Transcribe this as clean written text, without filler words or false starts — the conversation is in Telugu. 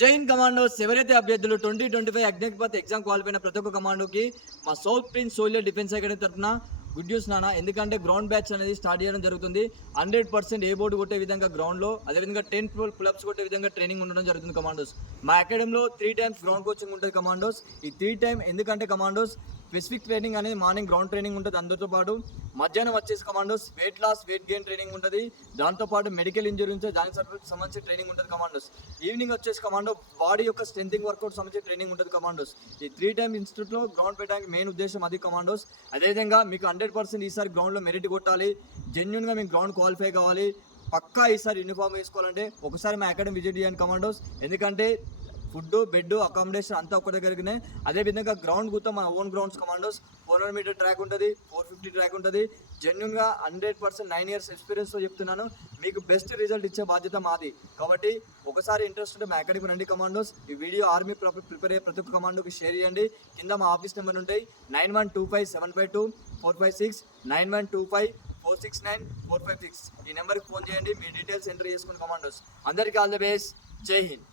జైన్ కమాండోస్ ఎవరైతే అభ్యర్థులు 2025 అగ్నిపత్ ఎగ్జామ్ క్వాలిఫై అయిన ప్రతి ఒక్క కమాండోకి మా south prince soldier defence academy తరఫున గుడ్ న్యూస్ నాన్న. ఎందుకంటే గ్రౌండ్ బ్యాచ్ అనేది స్టార్ట్ చేయడం జరుగుతుంది. 100% ఏ బోర్డు కొట్టే విధంగా గ్రౌండ్లో, అదేవిధంగా 10 పులప్స్ కొట్టే విధంగా ట్రైనింగ్ ఉండడం జరుగుతుంది కమాండోస్. మా అకాడమీలో 3 times గ్రౌండ్ కోచింగ్ ఉంటుంది కమాండోస్. ఈ 3 time ఎందుకంటే కమాండోస్ స్పెసిఫిక్ ట్రైనింగ్ అనేది మార్నింగ్ గ్రౌండ్ ట్రైనింగ్ ఉంటుంది, అందరితో పాటు మధ్యాహ్నం వచ్చేసి commandos weight loss weight gain training ఉంటుంది, దాంతోపాటు మెడికల్ ఇంజరీ ఉంటే దానికి సంబంధించి ట్రైనింగ్ ఉంటుంది కమాండోస్. ఈవినింగ్ వచ్చేసి కమాండో బాడీ యొక్క స్ట్రెంథింగ్ వర్కౌట్ సంబంధించి ట్రైనింగ్ ఉంటుంది కమాండోస్. ఈ 3 time ఇన్స్టిట్యూట్లో గ్రౌండ్ పెట్టడానికి మెయిన్ ఉద్దేశం అది కమాండోస్. అదేవిధంగా మీకు 100% ఈసారి గ్రౌండ్లో మెరిట్ కొట్టాలి, జెన్యున్గా మీకు గ్రౌండ్ క్వాలిఫై కావాలి, పక్కా ఈసారి యూనిఫామ్ వేసుకోవాలంటే ఒకసారి మా అకాడమీ విజిట్ చేయండి కమాండోస్. ఎందుకంటే ఫుడ్ బెడ్ అకామిడేషన్ అంతా ఒక దగ్గరనే. అదేవిధంగా గ్రౌండ్ గుర్తా మన own grounds commandos. 400 meter track ఉంటుంది, 450 ట్రాక్ ఉంటుంది. జెన్యున్గా 100% 9 years ఎక్స్పీరియన్స్తో చెప్తున్నాను, మీకు బెస్ట్ రిజల్ట్ ఇచ్చే బాధ్యత మాది. కాబట్టి ఒకసారి ఇంట్రెస్ట్ ఉంటే మా అకాడమీ రండి కమాండోస్. ఈ వీడియో ఆర్మీ ప్రిపేర్ అయ్యే ప్రతి ఒక్క కమాండోకి షేర్ చేయండి. కింద మా ఆఫీస్ నెంబర్ ఉంటాయి 9125752456, 9125469456. ఈ నెంబర్కి ఫోన్ చేయండి, మీ డీటెయిల్స్ ఎంటర్ చేసుకోండి కమాండోస్. అందరికీ ఆల్ ది బెస్ట్. జై హింద్.